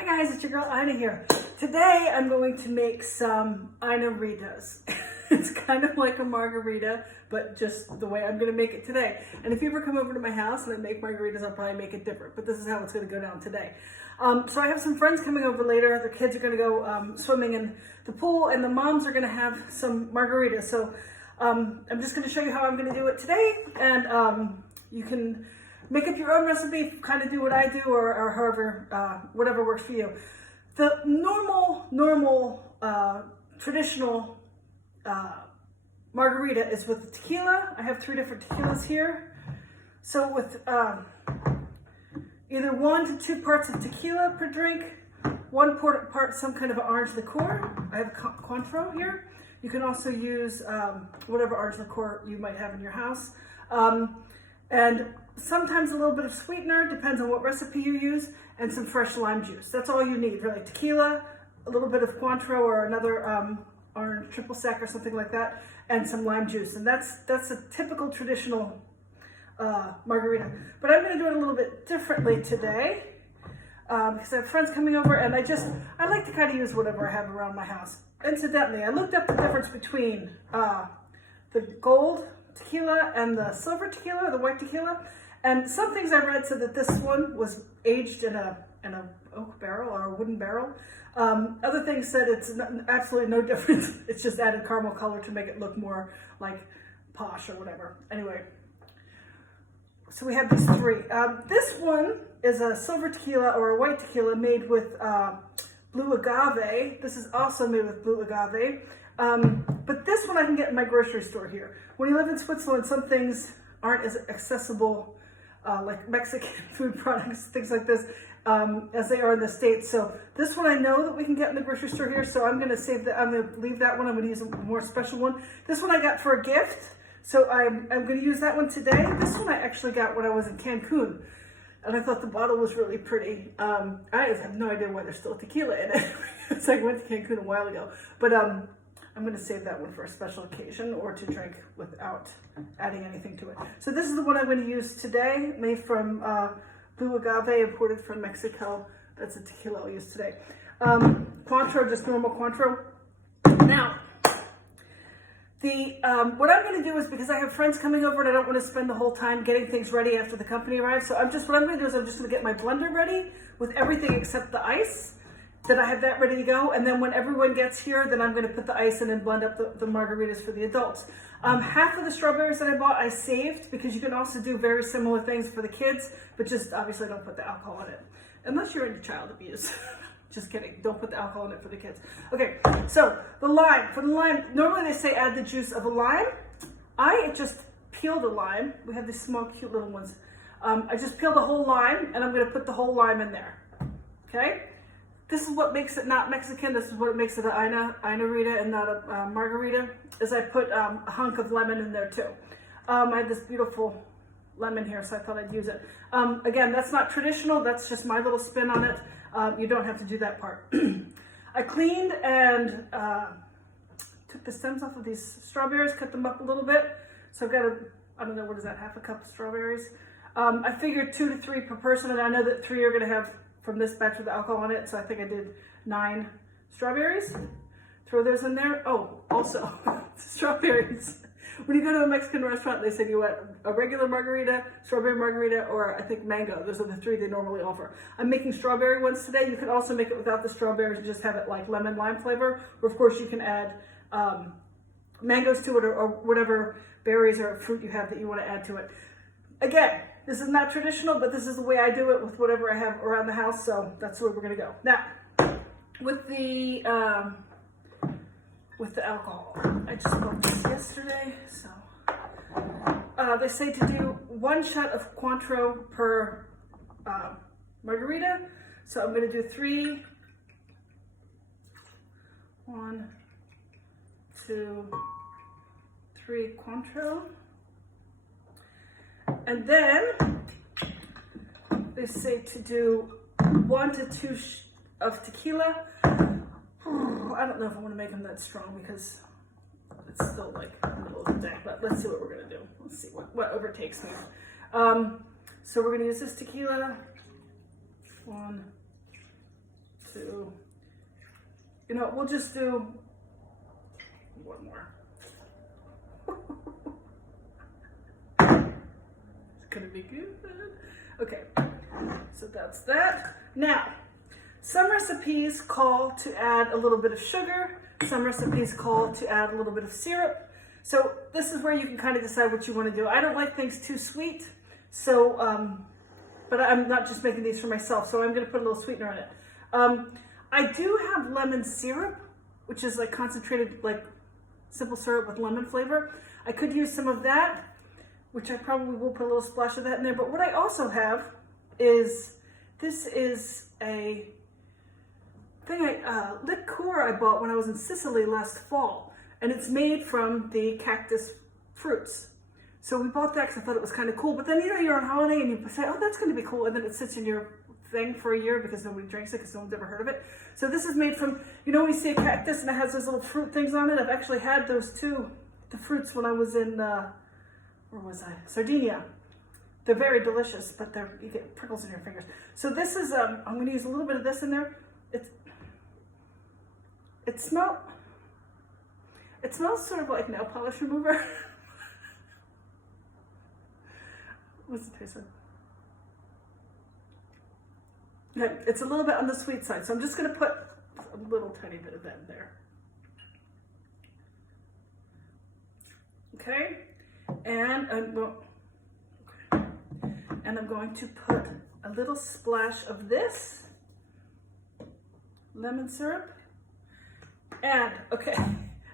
Hi guys, it's your girl Ina here. Today I'm going to make some Ina-Ritas. It's kind of like a margarita, but just the way I'm going to make it today. And if you ever come over to my house and I make margaritas, I'll probably make it different, but this is how it's going to go down today. So I have some friends coming over later. Their kids are going to go swimming in the pool, and the moms are going to have some margaritas. So I'm just going to show you how I'm going to do it today, and you can make up your own recipe, kind of do what I do, or however, whatever works for you. The normal, traditional margarita is with tequila. I have 3 different tequilas here. So with either 1 to 2 parts of tequila per drink, 1 part some kind of orange liqueur. I have Cointreau here. You can also use whatever orange liqueur you might have in your house. And sometimes a little bit of sweetener, depends on what recipe you use, and some fresh lime juice. That's all you need, really. Tequila, a little bit of Cointreau or another orange triple sec or something like that, and some lime juice. And that's a typical traditional margarita. But I'm going to do it a little bit differently today because I have friends coming over, and I like to kind of use whatever I have around my house. Incidentally, I looked up the difference between the gold tequila and the silver tequila, the white tequila, and some things I read said that this one was aged in a oak barrel or a wooden barrel. Other things said it's absolutely no difference. It's just added caramel color to make it look more like posh or whatever. Anyway, so we have these 3. This one is a silver tequila or a white tequila made with blue agave. This is also made with blue agave. But this one I can get in my grocery store here. When you live in Switzerland, some things aren't as accessible, like Mexican food products, things like this, as they are in the States. So this one I know that we can get in the grocery store here, so I'm going to save that. I'm going to leave that one. I'm going to use a more special one. This one I got for a gift, so I'm going to use that one today. This one I actually got when I was in Cancun, and I thought the bottle was really pretty. I have no idea why there's still tequila in it. It's like I went to Cancun a while ago, but I'm going to save that one for a special occasion or to drink without adding anything to it. So this is the one I'm going to use today, made from blue agave, imported from Mexico. That's a tequila I'll use today. Cointreau, just normal Cointreau. Now, what I'm going to do is, because I have friends coming over and I don't want to spend the whole time getting things ready after the company arrives, so what I'm going to do is I'm just going to get my blender ready with everything except the ice. Then I have that ready to go, and then when everyone gets here, then I'm going to put the ice in and blend up the margaritas for the adults. Half of the strawberries that I bought, I saved, because you can also do very similar things for the kids, but just obviously don't put the alcohol in it. Unless you're into child abuse. Just kidding, don't put the alcohol in it for the kids. Okay, so the lime. For the lime, normally they say add the juice of a lime. I just peeled a lime. We have these small, cute little ones. I just peeled a whole lime, and I'm going to put the whole lime in there. Okay? This is what makes it not Mexican. This is what makes it an Ina-Rita and not a margarita, is I put a hunk of lemon in there too. I have this beautiful lemon here, so I thought I'd use it. Again, that's not traditional. That's just my little spin on it. You don't have to do that part. I cleaned and took the stems off of these strawberries, cut them up a little bit. So I've got I don't know, what is that, half a cup of strawberries. I figured 2 to 3 per person, and I know that 3 are going to have from this batch with alcohol on it, so I think I did 9 strawberries. Throw those in there. Oh, also, strawberries. When you go to a Mexican restaurant, they say you want a regular margarita, strawberry margarita, or I think mango. Those are the 3 they normally offer. I'm making strawberry ones today. You can also make it without the strawberries and just have it like lemon lime flavor. Or of course you can add mangoes to it, or whatever berries or fruit you have that you want to add to it. Again, this is not traditional, but this is the way I do it with whatever I have around the house, so that's where we're going to go. Now, with the alcohol, I just bought this yesterday, so they say to do 1 shot of Cointreau per margarita, so I'm going to do 3. 1, 2, 3 Cointreau. And then they say to do 1 to 2 of tequila. I don't know if I want to make them that strong because it's still like the middle of the day, but let's see what we're going to do. Let's see what overtakes me. So we're going to use this tequila. 1, 2. You know, we'll just do one more. It's gonna be good. Okay, so that's that. Now, some recipes call to add a little bit of sugar. Some recipes call to add a little bit of syrup. So this is where you can kind of decide what you want to do. I don't like things too sweet, so, but I'm not just making these for myself, so I'm going to put a little sweetener in it. I do have lemon syrup, which is like concentrated, like simple syrup with lemon flavor. I could use some of that, which I probably will put a little splash of that in there. But what I also have is, this is a liqueur I bought when I was in Sicily last fall, and it's made from the cactus fruits. So we bought that because I thought it was kind of cool. But then, you know, you're on holiday and you say, oh, that's going to be cool, and then it sits in your thing for a year because nobody drinks it because no one's ever heard of it. So this is made from, you know, when you see a cactus and it has those little fruit things on it. I've actually had those too, the fruits, when I was in where was I? Sardinia. They're very delicious, but you get prickles in your fingers. So this is I'm going to use a little bit of this in there. It smells sort of like nail polish remover. What's it taste like? Okay, it's a little bit on the sweet side, so I'm just going to put a little tiny bit of that in there. Okay, and I'm going to put a little splash of this lemon syrup. And, okay,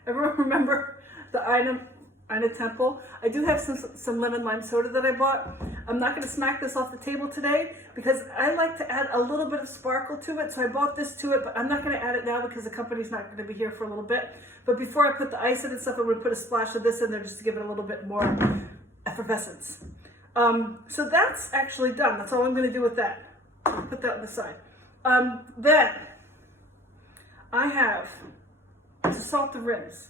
everyone remember the Ina Temple? I do have some lemon lime soda that I bought. I'm not going to smack this off the table today because I like to add a little bit of sparkle to it. So I bought this to it, but I'm not going to add it now because the company's not going to be here for a little bit. But before I put the ice in and stuff, I'm going to put a splash of this in there just to give it a little bit more effervescence. So that's actually done. That's all I'm going to do with that. I'll put that on the side. Then I have to salt the rims.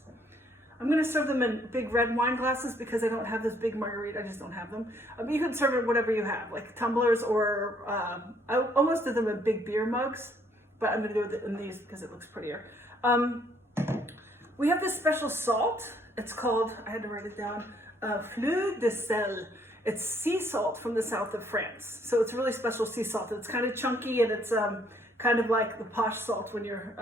I'm going to serve them in big red wine glasses because I don't have this big Margarita. I just don't have them. You can serve it whatever you have, like tumblers, or I almost did them in big beer mugs, but I'm going to do it in these because it looks prettier. We have this special salt. It's called, I had to write it down, Fleur de Sel. It's sea salt from the south of France. So it's a really special sea salt. It's kind of chunky, and it's kind of like the posh salt when you're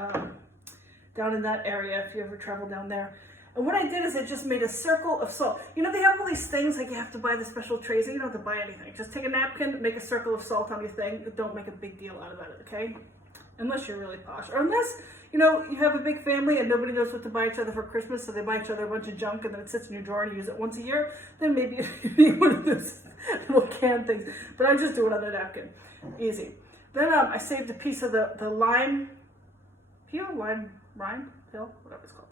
down in that area, if you ever travel down there. And what I did is I just made a circle of salt. You know, they have all these things, like you have to buy the special trays, and you don't have to buy anything. Just take a napkin, make a circle of salt on your thing, but don't make a big deal out of it, okay? Unless you're really posh. Or unless, you know, you have a big family and nobody knows what to buy each other for Christmas, so they buy each other a bunch of junk and then it sits in your drawer and you use it once a year, then maybe you need one of those little can things. But I'm just doing it on a napkin. Easy. Then I saved a piece of the lime peel, rind peel, whatever it's called.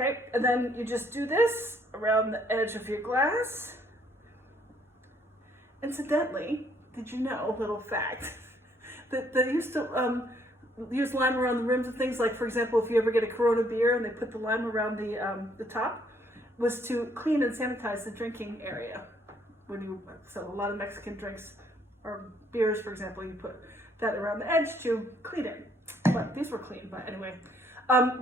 Okay, and then you just do this around the edge of your glass. Incidentally, did you know, little fact, that they used to use lime around the rims of things, like, for example, if you ever get a Corona beer and they put the lime around the top, was to clean and sanitize the drinking area. So a lot of Mexican drinks or beers, for example, you put that around the edge to clean it. But these were clean, but anyway.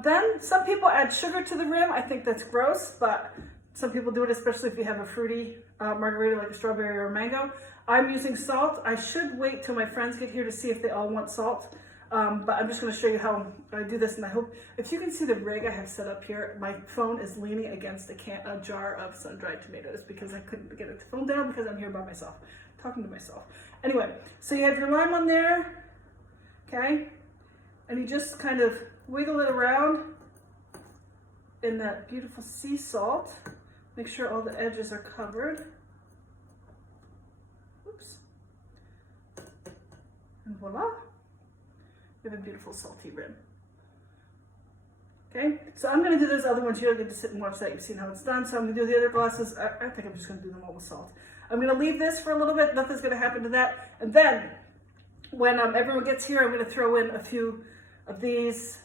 Then some people add sugar to the rim. I think that's gross, but some people do it, especially if you have a fruity margarita like a strawberry or a mango. I'm using salt. I should wait till my friends get here to see if they all want salt. But I'm just going to show you how I do this, and I hope, if you can see the rig I have set up here, my phone is leaning against a jar of sun-dried tomatoes because I couldn't get it to film down because I'm here by myself, talking to myself. Anyway, so you have your lime on there, okay? And you just kind of wiggle it around in that beautiful sea salt. Make sure all the edges are covered. Oops. And voila. You have a beautiful salty rim. Okay, so I'm going to do those other ones. You don't get to sit and watch that. You've seen how it's done. So I'm going to do the other glasses. I think I'm just going to do them all with salt. I'm going to leave this for a little bit. Nothing's going to happen to that. And then when everyone gets here, I'm going to throw in a few of these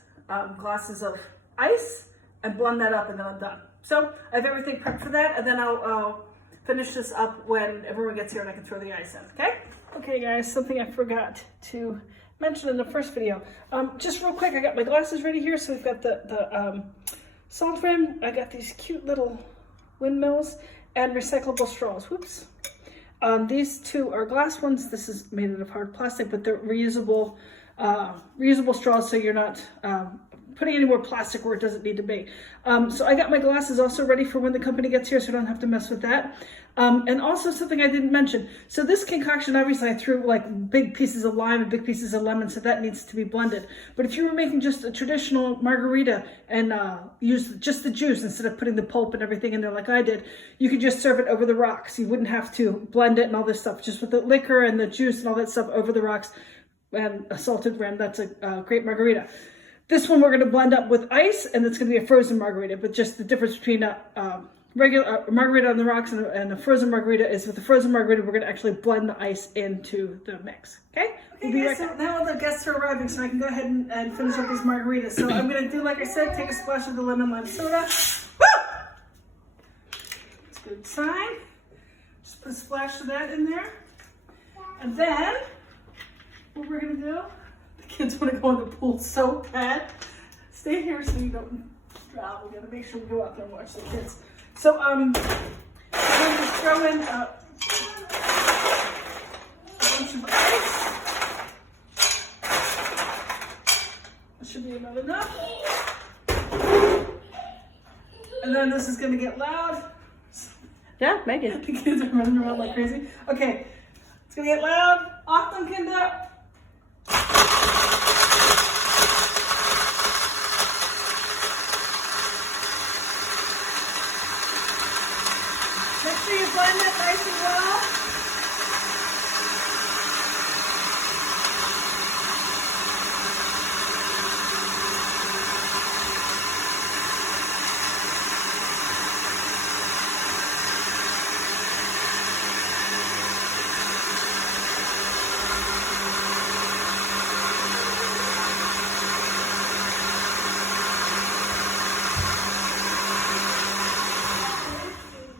glasses of ice and blend that up, and then I'm done. So I have everything prepped for that, and then I'll finish this up when everyone gets here and I can throw the ice in, okay? Okay guys, something I forgot to mentioned in the first video. Just real quick, I got my glasses ready here. So we've got the salt rim. I got these cute little windmills and recyclable straws. Whoops. These two are glass ones. This is made out of hard plastic, but they're reusable straws, so you're not putting any more plastic where it doesn't need to be. So I got my glasses also ready for when the company gets here, so I don't have to mess with that. And also something I didn't mention. So this concoction, obviously I threw like big pieces of lime and big pieces of lemon, so that needs to be blended. But if you were making just a traditional margarita and use just the juice instead of putting the pulp and everything in there like I did, you could just serve it over the rocks. You wouldn't have to blend it and all this stuff, just with the liquor and the juice and all that stuff over the rocks and a salted rim. That's a great margarita. This one we're going to blend up with ice, and it's going to be a frozen margarita. But just the difference between a regular margarita on the rocks and a frozen margarita is with the frozen margarita, we're going to actually blend the ice into the mix. Okay? Okay, we'll guys, so now all the guests are arriving, so I can go ahead and finish up these margaritas. So I'm going to do, like I said, take a splash of the lemon lime soda. Woo! That's a good sign. Just put a splash of that in there. And then, what we're going to do, the kids want to go in the pool so bad. Stay here so you don't drown. We got to make sure we go out there and watch the kids. So, I'm going to throw in a bunch of ice. That should be about enough. And then this is going to get loud. Yeah, make it. The kids are running around like crazy. Okay, it's going to get loud. Achtung, Kinder. Make sure you blend it nice and well.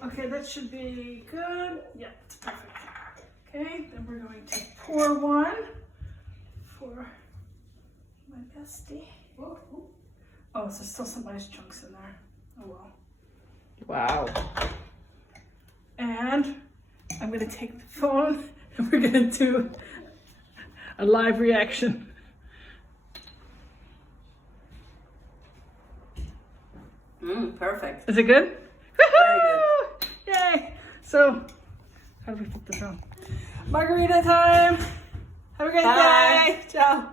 Okay, that should be good. Yeah, it's perfect. Okay, then we're going to pour one for my bestie. Oh, so there's still some ice chunks in there. Oh well. Wow. And I'm going to take the phone and we're going to do a live reaction. Perfect. Is it good? Very good. Yay! So, how do we flip this on? Margarita time! Have a great Bye. day! Ciao!